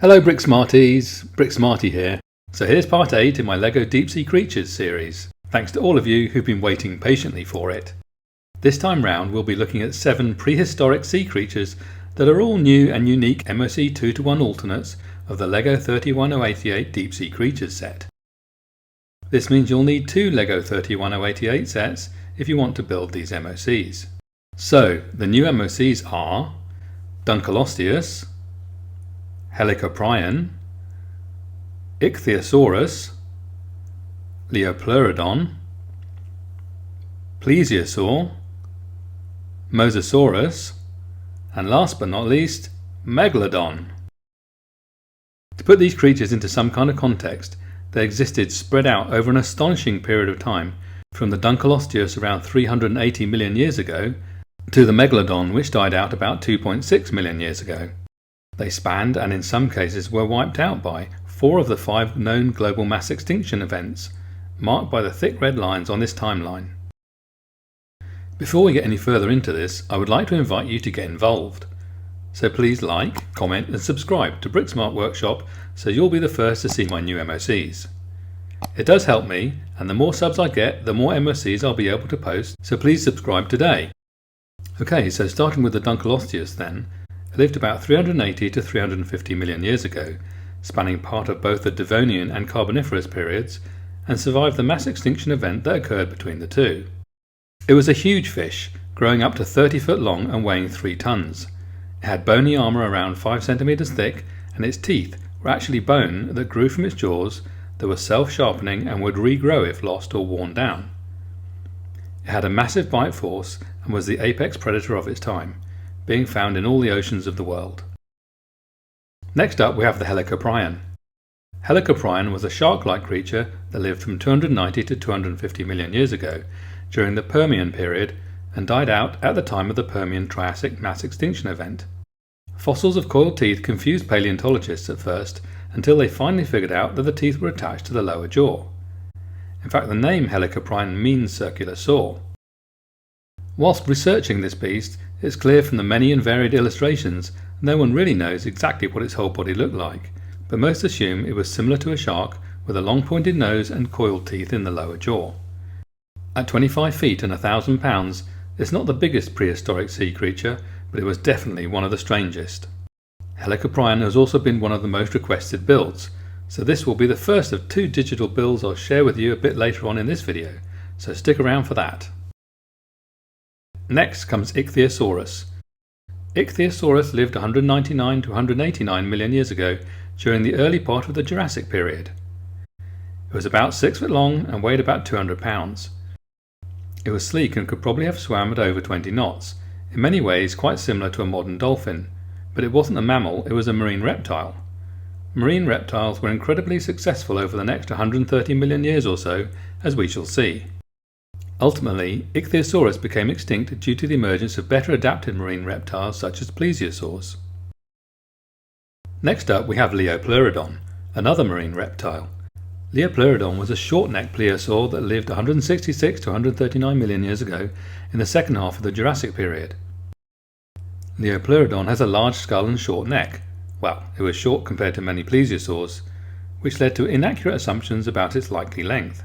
Hello Brick Smarties, Brick Smarty here. So here's part 8 in my LEGO Deep Sea Creatures series. Thanks to all of you who've been waiting patiently for it. This time round we'll be looking at 7 prehistoric sea creatures that are all new and unique MOC 2:1 alternates of the LEGO 31088 Deep Sea Creatures set. This means you'll need 2 LEGO 31088 sets if you want to build these MOCs. So the new MOCs are Dunkleosteus, Helicoprion, Ichthyosaurus, Liopleurodon, Plesiosaur, Mosasaurus, and last but not least, Megalodon. To put these creatures into some kind of context, they existed spread out over an astonishing period of time, from the Dunkleosteus around 380 million years ago to the Megalodon, which died out about 2.6 million years ago. They spanned and in some cases were wiped out by 4 of the 5 known global mass extinction events, marked by the thick red lines on this timeline. Before we get any further into this, I would like to invite you to get involved. So please like, comment and subscribe to Bricksmart Workshop so you'll be the first to see my new MOCs. It does help me, and the more subs I get, the more MOCs I'll be able to post, so please subscribe today. Okay, so starting with the Dunkleosteus then. It lived about 380 to 350 million years ago, spanning part of both the Devonian and Carboniferous periods, and survived the mass extinction event that occurred between the two. It was a huge fish, growing up to 30 foot long and weighing 3 tons. It had bony armour around 5 centimeters thick, and its teeth were actually bone that grew from its jaws that were self-sharpening and would regrow if lost or worn down. It had a massive bite force and was the apex predator of its time, being found in all the oceans of the world. Next up we have the Helicoprion. Helicoprion was a shark-like creature that lived from 290 to 250 million years ago during the Permian period and died out at the time of the Permian-Triassic mass extinction event. Fossils of coiled teeth confused paleontologists at first until they finally figured out that the teeth were attached to the lower jaw. In fact, the name Helicoprion means circular saw. Whilst researching this beast, it's clear from the many and varied illustrations no one really knows exactly what its whole body looked like, but most assume it was similar to a shark with a long pointed nose and coiled teeth in the lower jaw. At 25 feet and 1,000 pounds, it's not the biggest prehistoric sea creature, but it was definitely one of the strangest. Helicoprion has also been one of the most requested builds, so this will be the first of 2 digital builds I'll share with you a bit later on in this video, so stick around for that. Next comes Ichthyosaurus. Ichthyosaurus lived 199 to 189 million years ago during the early part of the Jurassic period. It was about 6 foot long and weighed about 200 pounds. It was sleek and could probably have swam at over 20 knots, in many ways quite similar to a modern dolphin, but it wasn't a mammal, it was a marine reptile. Marine reptiles were incredibly successful over the next 130 million years or so, as we shall see. Ultimately, Ichthyosaurus became extinct due to the emergence of better adapted marine reptiles such as plesiosaurs. Next up we have Liopleurodon, another marine reptile. Liopleurodon was a short-necked plesiosaur that lived 166 to 139 million years ago in the second half of the Jurassic period. Liopleurodon has a large skull and short neck. Well, it was short compared to many plesiosaurs, which led to inaccurate assumptions about its likely length.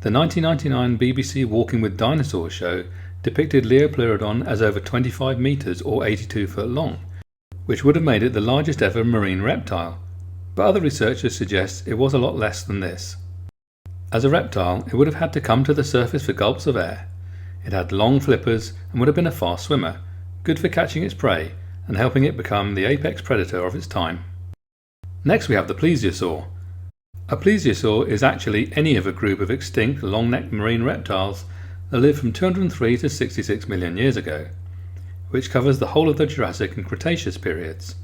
The 1999 BBC Walking with Dinosaurs show depicted Liopleurodon as over 25 metres or 82 foot long, which would have made it the largest ever marine reptile, but other researchers suggest it was a lot less than this. As a reptile, it would have had to come to the surface for gulps of air. It had long flippers and would have been a fast swimmer, good for catching its prey and helping it become the apex predator of its time. Next we have the plesiosaur. A plesiosaur is actually any of a group of extinct long-necked marine reptiles that lived from 203 to 66 million years ago, which covers the whole of the Jurassic and Cretaceous periods.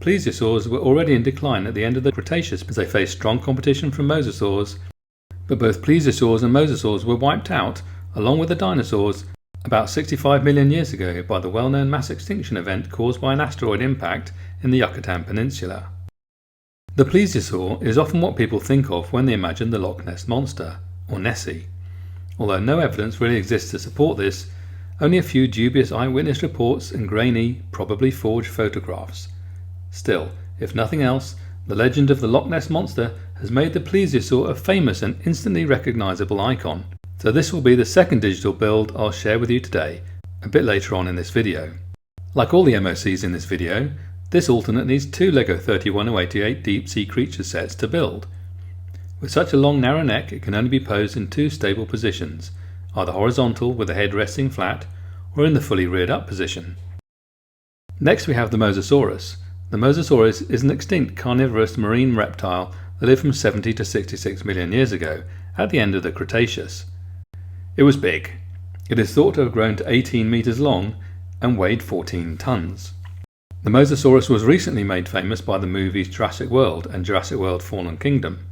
Plesiosaurs were already in decline at the end of the Cretaceous as they faced strong competition from mosasaurs, but both plesiosaurs and mosasaurs were wiped out, along with the dinosaurs, about 65 million years ago by the well-known mass extinction event caused by an asteroid impact in the Yucatan Peninsula. The plesiosaur is often what people think of when they imagine the Loch Ness Monster, or Nessie. Although no evidence really exists to support this, only a few dubious eyewitness reports and grainy, probably forged photographs. Still, If nothing else, the legend of the Loch Ness Monster has made the Plesiosaur a famous and instantly recognisable icon. So this will be the second digital build I'll share with you today, a bit later on in this video. Like all the MOCs in this video, this alternate needs two LEGO 31088 Deep Sea Creatures sets to build. With such a long narrow neck, it can only be posed in two stable positions, either horizontal with the head resting flat, or in the fully reared up position. Next we have the Mosasaurus. The Mosasaurus is an extinct carnivorous marine reptile that lived from 70 to 66 million years ago, at the end of the Cretaceous. It was big. It is thought to have grown to 18 metres long and weighed 14 tonnes. The Mosasaurus was recently made famous by the movies Jurassic World and Jurassic World Fallen Kingdom.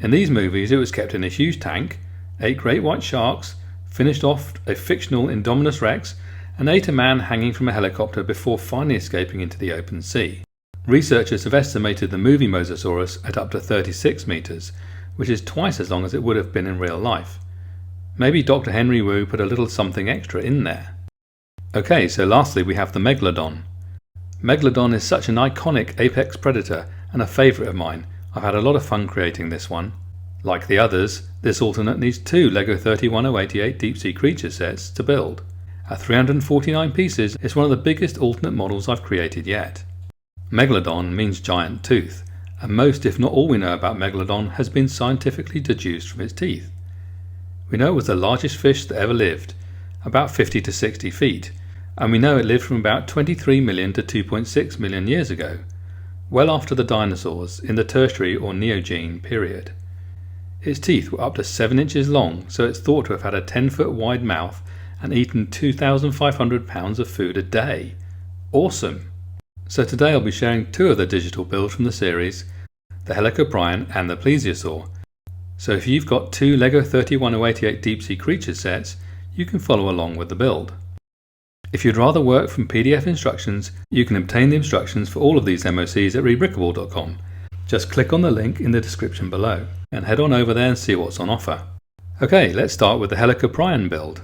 In these movies it was kept in a huge tank, ate great white sharks, finished off a fictional Indominus Rex, and ate a man hanging from a helicopter before finally escaping into the open sea. Researchers have estimated the movie Mosasaurus at up to 36 metres, which is twice as long as it would have been in real life. Maybe Dr. Henry Wu put a little something extra in there. Okay, so lastly we have the Megalodon. Megalodon is such an iconic apex predator and a favourite of mine. I've had a lot of fun creating this one. Like the others, this alternate needs two LEGO 31088 Deep Sea Creatures sets to build. At 349 pieces, it's one of the biggest alternate models I've created yet. Megalodon means giant tooth, and most if not all we know about Megalodon has been scientifically deduced from its teeth. We know it was the largest fish that ever lived, about 50 to 60 feet, and we know it lived from about 23 million to 2.6 million years ago, well after the dinosaurs in the Tertiary or Neogene period. Its teeth were up to 7 inches long, so it's thought to have had a 10-foot wide mouth and eaten 2,500 pounds of food a day. Awesome! So today I'll be sharing two of the digital builds from the series, the Helicoprion and the Plesiosaur. So if you've got two LEGO 31088 Deep Sea Creatures sets, you can follow along with the build. If you'd rather work from PDF instructions, you can obtain the instructions for all of these MOCs at rebrickable.com. Just click on the link in the description below and head on over there and see what's on offer. Okay, let's start with the Helicoprion build.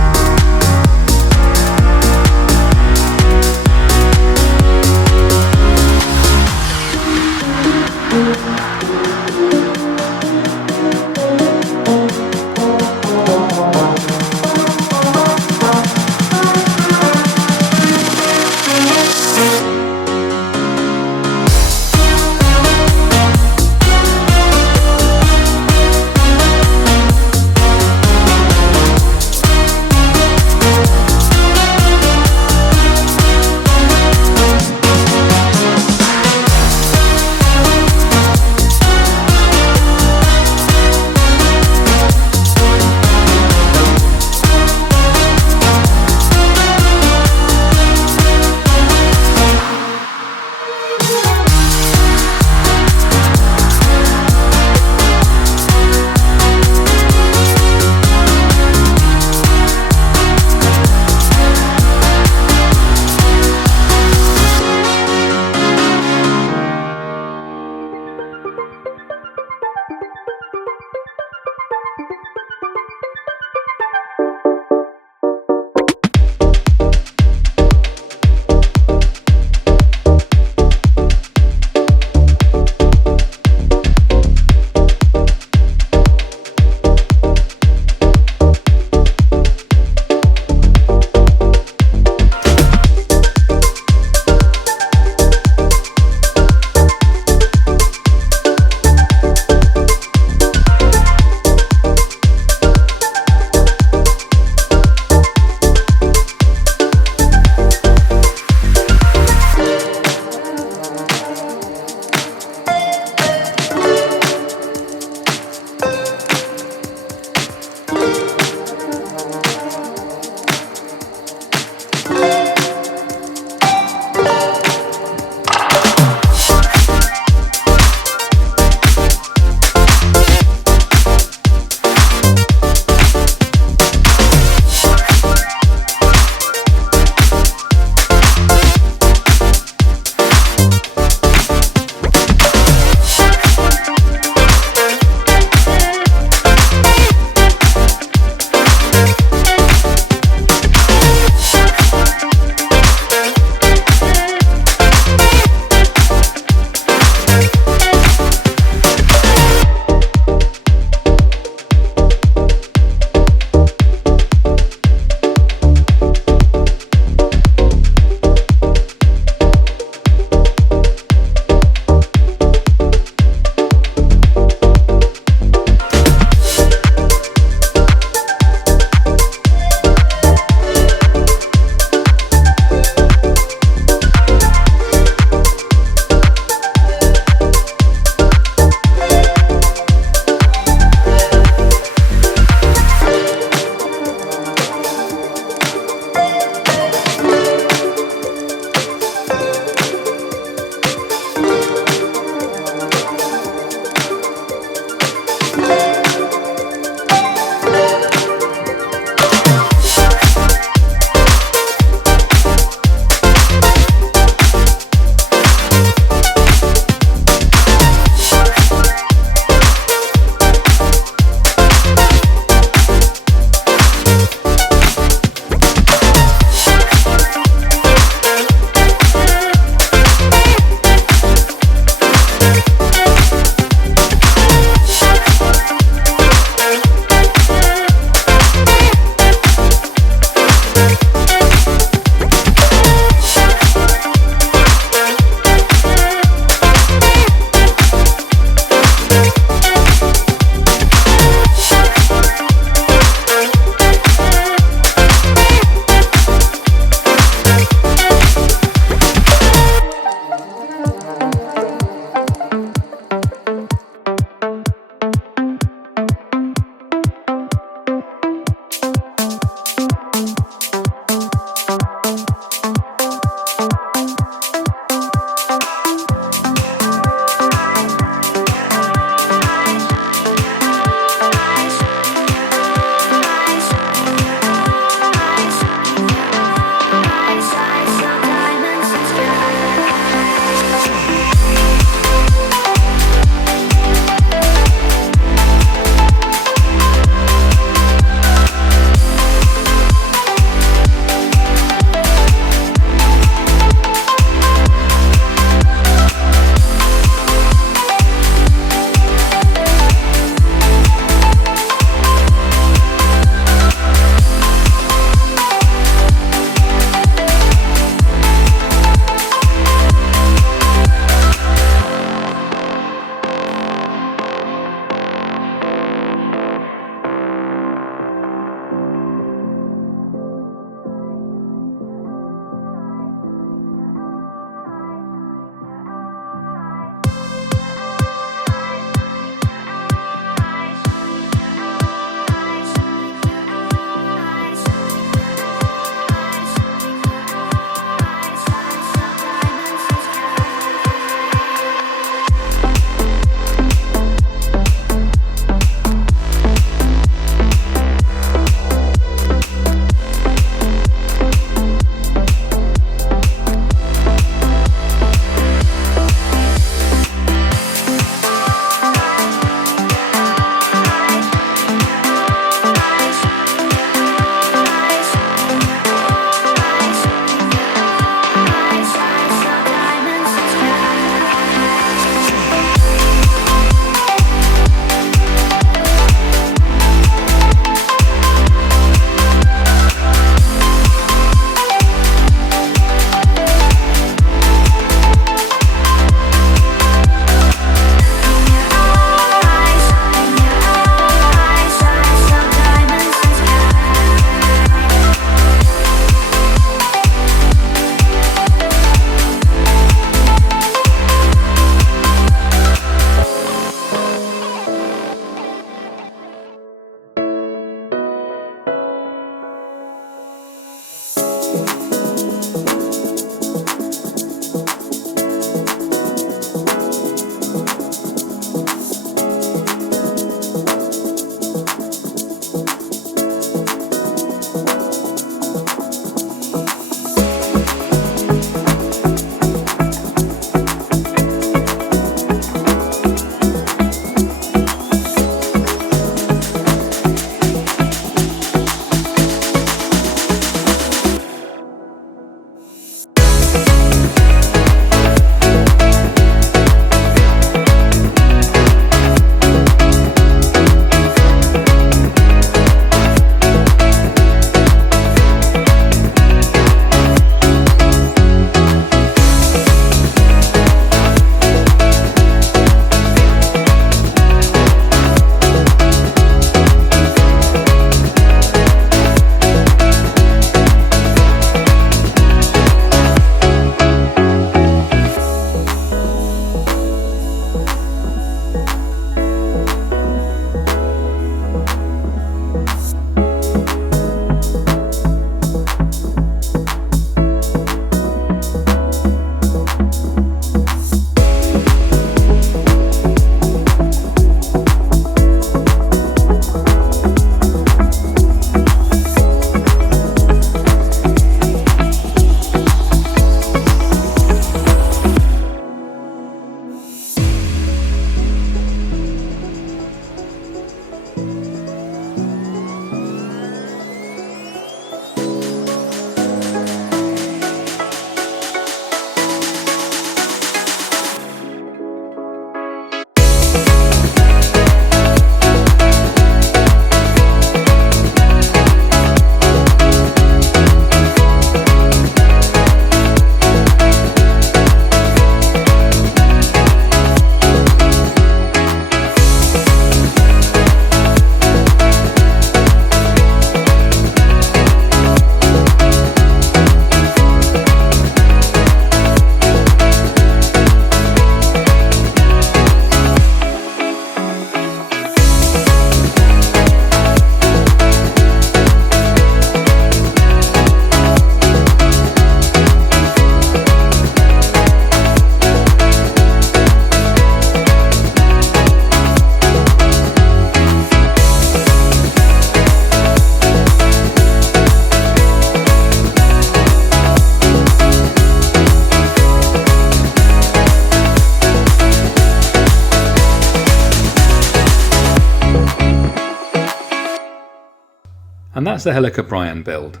and that's the Helicoprion build.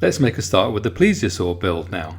Let's make a start with the Plesiosaur build now.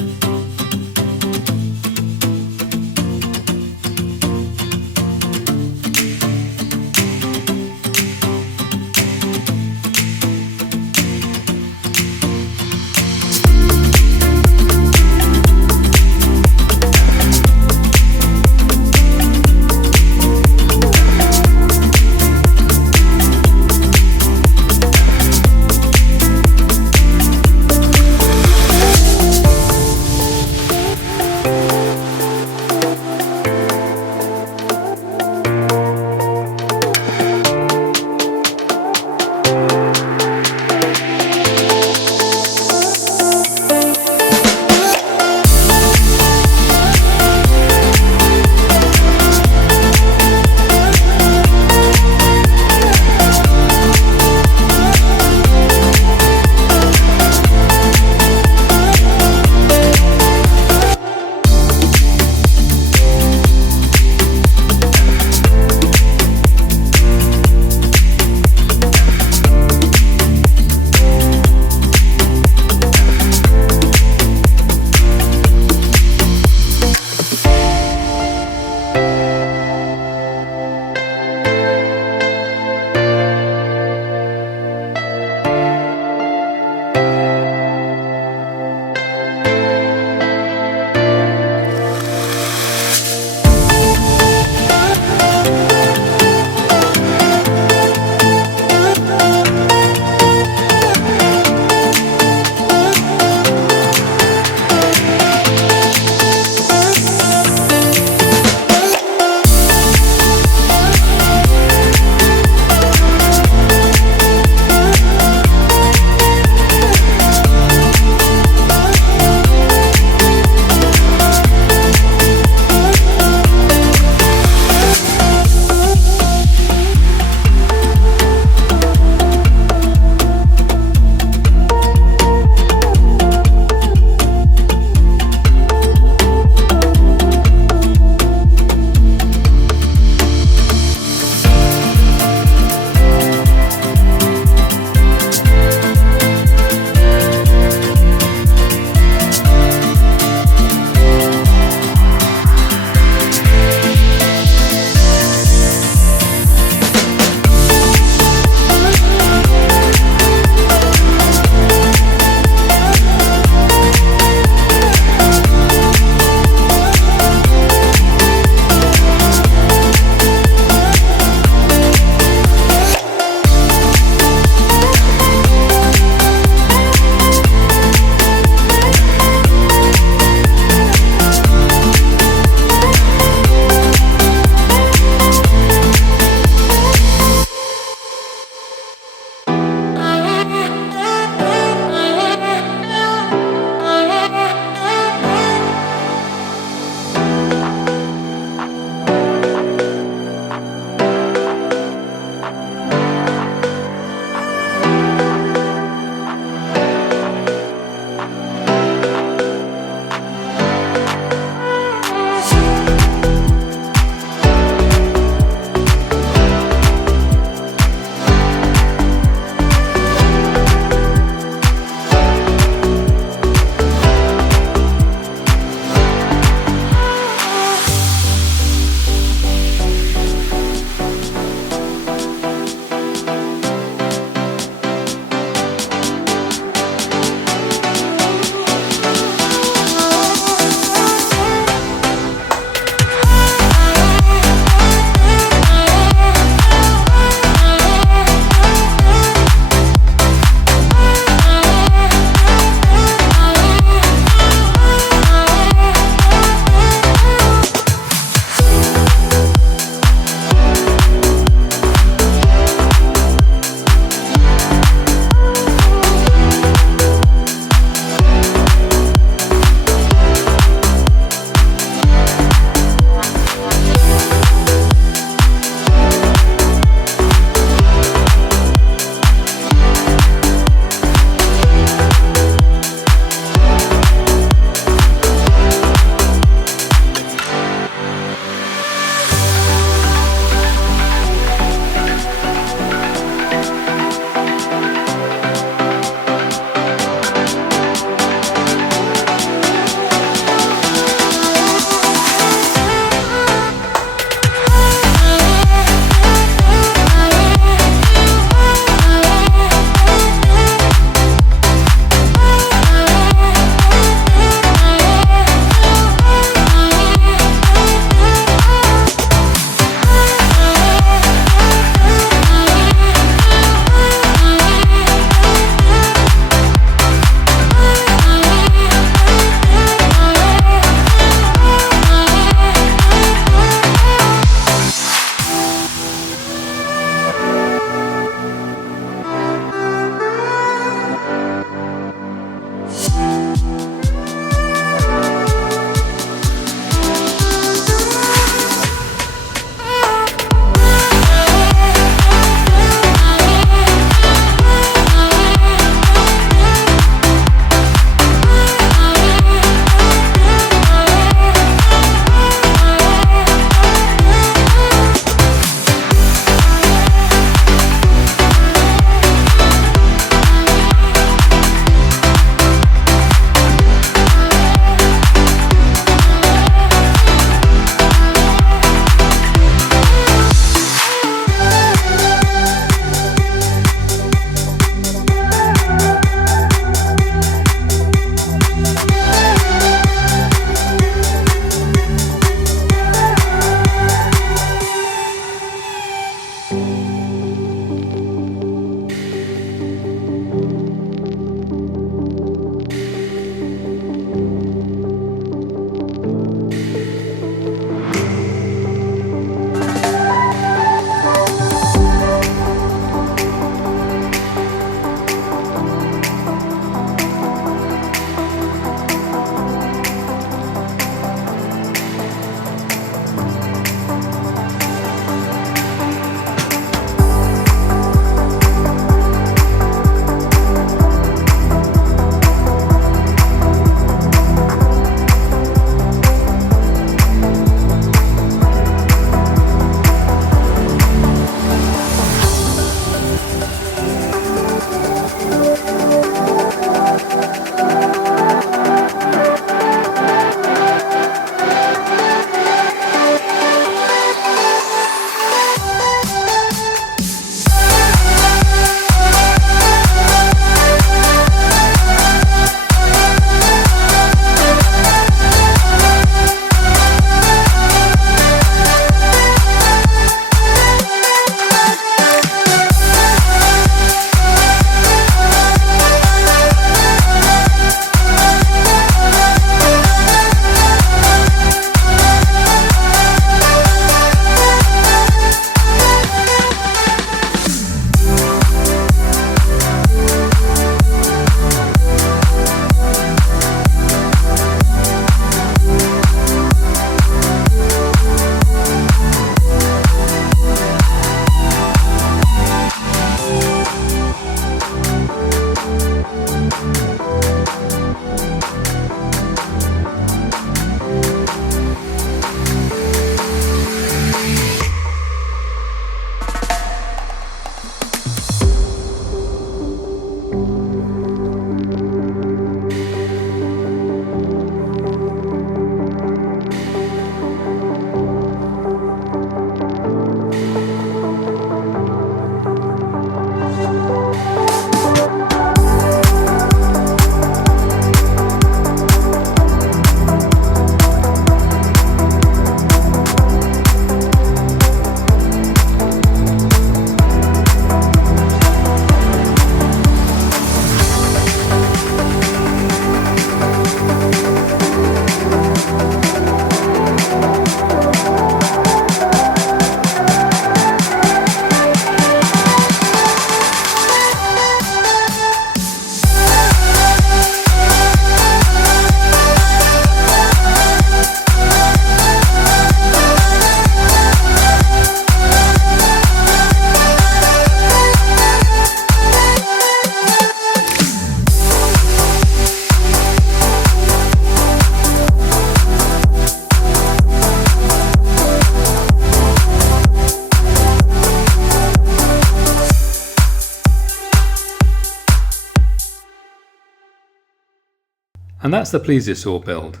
And that's the Plesiosaur build.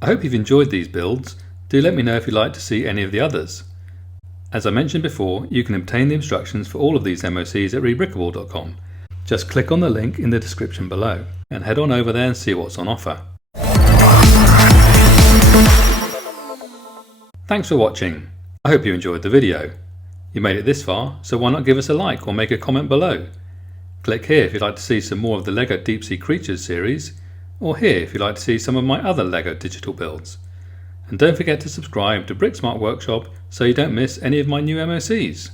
I hope you've enjoyed these builds. Do let me know if you'd like to see any of the others. As I mentioned before, you can obtain the instructions for all of these MOCs at rebrickable.com. Just click on the link in the description below and head on over there and see what's on offer. Thanks for watching. I hope you enjoyed the video. You made it this far, so why not give us a like or make a comment below. Click here if you'd like to see some more of the LEGO Deep Sea Creatures series, or here if you'd like to see some of my other LEGO digital builds. And don't forget to subscribe to Bricksmart Workshop so you don't miss any of my new MOCs.